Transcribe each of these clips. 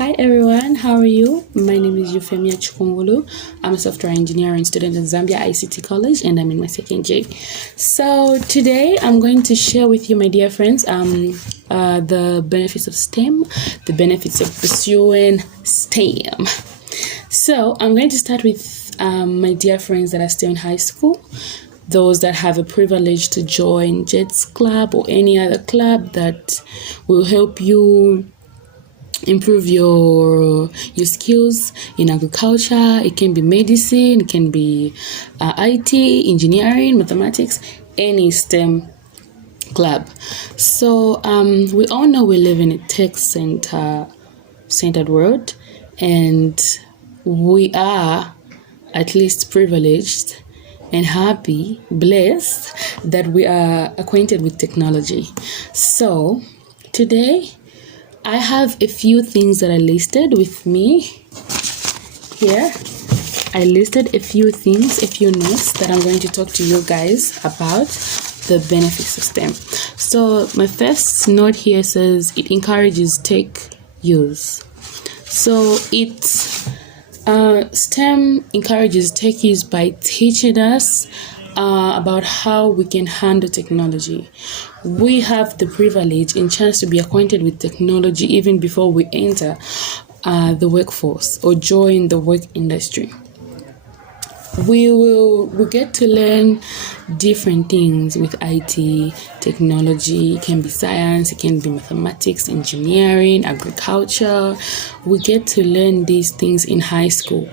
Hi everyone, how are you? My name is Euphemia Chikungulu. I'm a software engineering student at Zambia ICT College and I'm in my second year. So today I'm going to share with you, my dear friends, the benefits of STEM, the benefits of pursuing STEM. So I'm going to start with my dear friends that are still in high school, those that have a privilege to join JETS Club or any other club that will help you improve your skills in agriculture. It can be medicine, it can be IT, engineering, mathematics, any STEM club. So we all know we live in a tech centered world, and we are at least privileged and happy, blessed that we are acquainted with technology. So today I have a few things that I listed with me here. I listed a few things, a few notes that I'm going to talk to you guys about the benefits of STEM. So my first note here says it encourages tech use. So STEM encourages tech use by teaching us about how we can handle technology. We have the privilege and chance to be acquainted with technology even before we enter the workforce or join the work industry. We get to learn different things with IT, technology. It can be science, it can be mathematics, engineering, agriculture. We get to learn these things in high school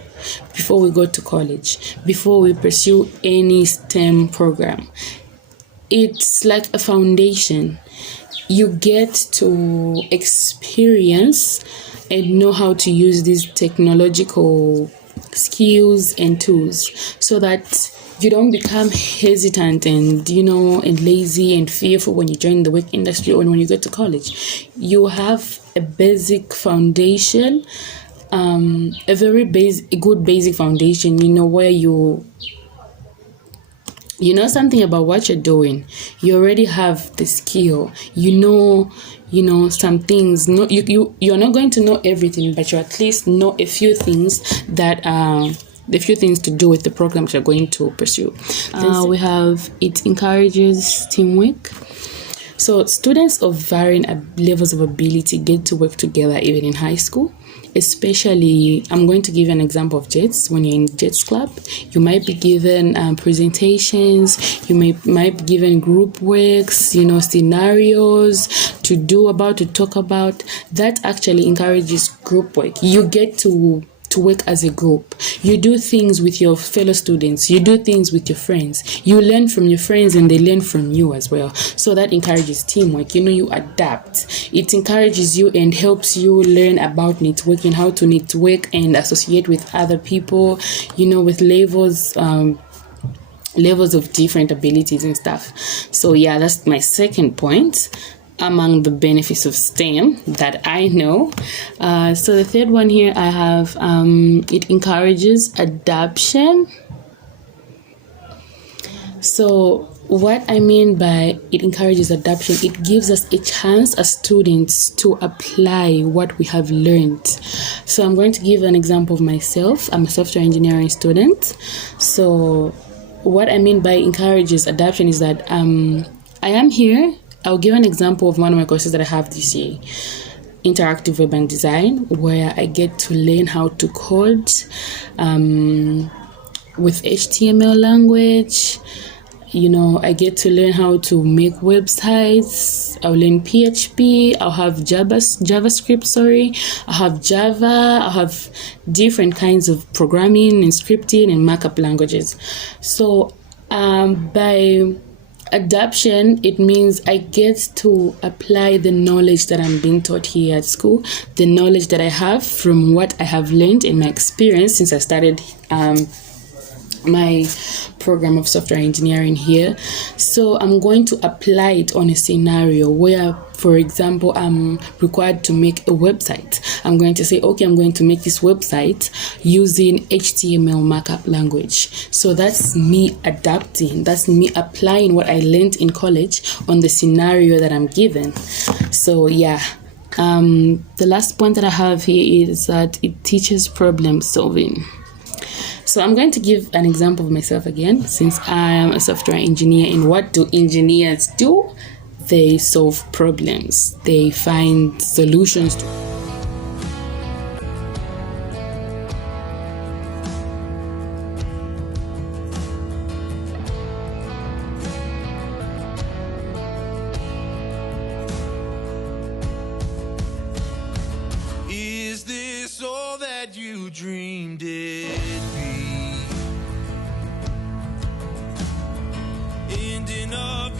before we go to college, before we pursue any STEM program. It's like a foundation. You get to experience and know how to use these technological skills and tools so that you don't become hesitant and lazy and fearful when you join the work industry or when you go to college. You have a basic foundation, a good basic foundation, where you know something about what you're doing. You already have the skill. Some things. You're not going to know everything, but you at least know a few things to do with the program that you're going to pursue. We have it encourages teamwork. So students of varying levels of ability get to work together even in high school. Especially, I'm going to give you an example of JETS. When you're in JETS Club, you might be given presentations, you might be given group works, scenarios to talk about. That actually encourages group work. You get to work as a group. You do things with your fellow students. You do things with your friends. You learn from your friends and they learn from you as well. So that encourages teamwork. You adapt. It encourages you and helps you learn about networking, how to network and associate with other people, with levels of different abilities and stuff. So yeah, that's my second point among the benefits of STEM that I know. So the third one here I have, it encourages adaptation. So what I mean by it encourages adaptation, it gives us a chance as students to apply what we have learned. So I'm going to give an example of myself. I'm a software engineering student. So what I mean by encourages adaptation is that I am here. I'll give an example of one of my courses that I have this year, interactive web and design, where I get to learn how to code with HTML language. I get to learn how to make websites. I'll learn PHP. I'll have JavaScript. I'll have Java. I'll have different kinds of programming and scripting and markup languages. So by adaptation, it means I get to apply the knowledge that I'm being taught here at school, the knowledge that I have from what I have learned in my experience since I started my program of software engineering here. So I'm going to apply it on a scenario where, for example, I'm required to make a website. I'm going to say, okay, I'm going to make this website using HTML markup language. So that's me adapting. That's me applying what I learned in college on the scenario that I'm given. So yeah, The last point that I have here is that it teaches problem solving. So I'm going to give an example of myself again, since I am a software engineer. And what do engineers do? They solve problems. They find solutions to